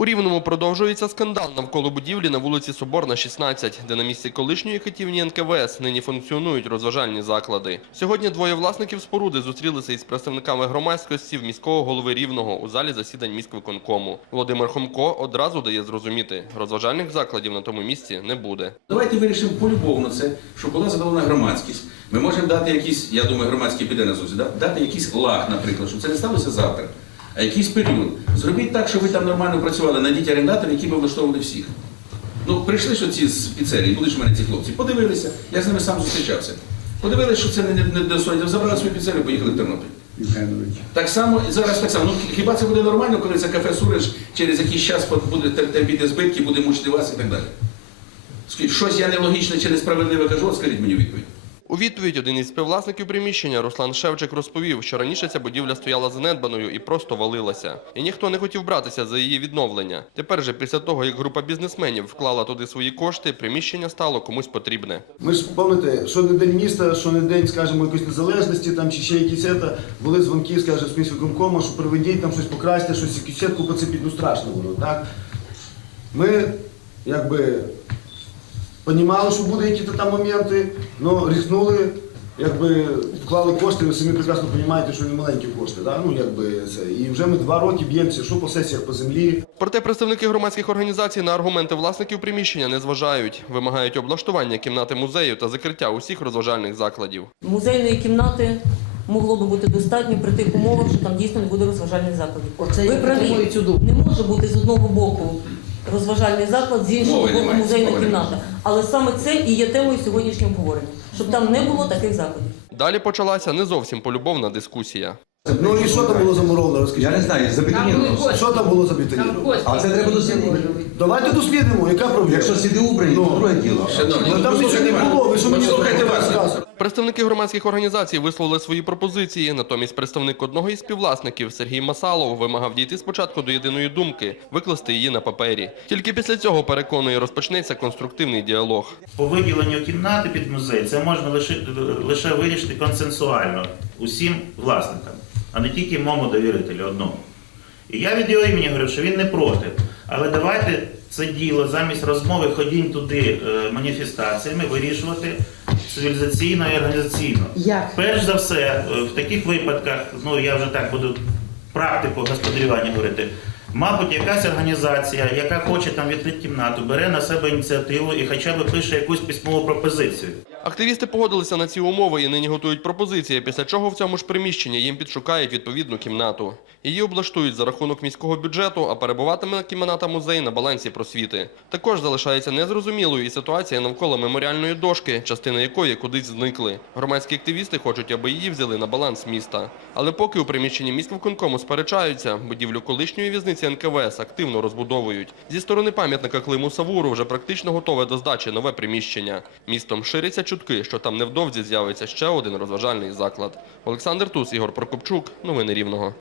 У Рівному продовжується скандал навколо будівлі на вулиці Соборна, 16, де на місці колишньої катівні НКВС нині функціонують розважальні заклади. Сьогодні двоє власників споруди зустрілися із представниками громадськості в міського голови Рівного у залі засідань міськвиконкому. Володимир Хомко одразу дає зрозуміти, розважальних закладів на тому місці не буде. Давайте вирішимо полюбовно це, щоб була задоволена громадськість. Ми можемо дати якийсь, я думаю, громадський піде на зустріч, да? дати якийсь лаг, наприклад, щоб це не сталося завтра, якийсь період. Зробіть так, щоб ви там нормально працювали, найдіть орендаторів, які би влаштовували всіх. Ну, прийшли ж оці з піцерії, були ж в мене ці хлопці, подивилися, я з ними сам зустрічався. Подивилися, що це не, не, не забрали свою піцерію, поїхали в Тернопіль. Так само і зараз так само. Ну хіба це буде нормально, коли це кафе Суриш через якийсь час буде тер- терпіти збитки, буде мучити вас і так далі? Щось я нелогічне чи несправедливе кажу, от скажіть мені відповідь. У відповідь один із співвласників приміщення Руслан Шевчик розповів, що раніше ця будівля стояла занедбаною і просто валилася. І ніхто не хотів братися за її відновлення. Тепер же, після того, як група бізнесменів вклала туди свої кошти, приміщення стало комусь потрібне. Ми ж пам'ятаєте, що не день міста, що не день, скажімо, якоїсь незалежності, там чи ще якісь ета, були дзвонки, скажімо, з міськвиконкому, що приведіть там щось покрасти, щось якусь сітку поцепіть, ну страшно було, так? Ми, якби, понімали, що буде якісь там моменти, але різнули, якби вклали кошти, ви самі прекрасно розумієте, що не маленькі кошти, так? Ну, якби це. І вже ми два роки б'ємося, що по сесіях, по землі, Проте представники громадських організацій на аргументи власників приміщення не зважають. Вимагають облаштування кімнати музею та закриття усіх розважальних закладів. Музейної кімнати могло би бути достатньо при тих умовах, що там дійсно не буде розважальних закладів. Оце Ви праві, цю думку. не може бути з одного боку розважальний заклад, з іншого Мови боку немає, музейна мови кімната. Але саме це і є темою сьогоднішнього обговорення, щоб там не було таких закладів. Далі почалася не зовсім полюбовна дискусія. Ну і що там було замуровано, розкажіть? Я не знаю, забетоніровано. Що там було забетоніровано? А це треба дослідити. Давайте дослідимо, яка проблема? Якщо убрані, Ну. то друге діло. Шановні, Ну, там нічого не було, ви що мені послухайте тут вас. розказуєте? Представники громадських організацій висловили свої пропозиції. Натомість представник одного із співвласників Сергій Масалов вимагав дійти спочатку до єдиної думки, викласти її на папері. Тільки після цього переконує розпочнеться конструктивний діалог. По виділенню кімнати під музей це можна лише, лише вирішити консенсуально усім власникам, а не тільки моєму довірителю одному. І я від його імені говорю, що він не проти. Але давайте це діло замість розмови ходінь туди е, маніфестаціями вирішувати цивілізаційно і організаційно. Як? Перш за все, е, в таких випадках, ну я вже так буду практику господарювання говорити. Мабуть, якась організація, яка хоче там відкрити кімнату, бере на себе ініціативу і хоча б пише якусь письмову пропозицію. Активісти погодилися на ці умови і нині готують пропозиції, після чого в цьому ж приміщенні їм підшукають відповідну кімнату. Її облаштують за рахунок міського бюджету, а перебуватиме кімната музей на балансі просвіти. Також залишається незрозумілою і ситуація навколо меморіальної дошки, частина якої кудись зникли. Громадські активісти хочуть, аби її взяли на баланс міста. Але поки у приміщенні міськвиконкому сперечаються, будівлю колишньої в'язниці НКВС активно розбудовують. Зі сторони пам'ятника Климу Савуру вже практично готове до здачі нове приміщення. Містом ширяться чутки, що там невдовзі з'явиться ще один розважальний заклад. Олександр Тус, Ігор Прокопчук. Новини Рівного.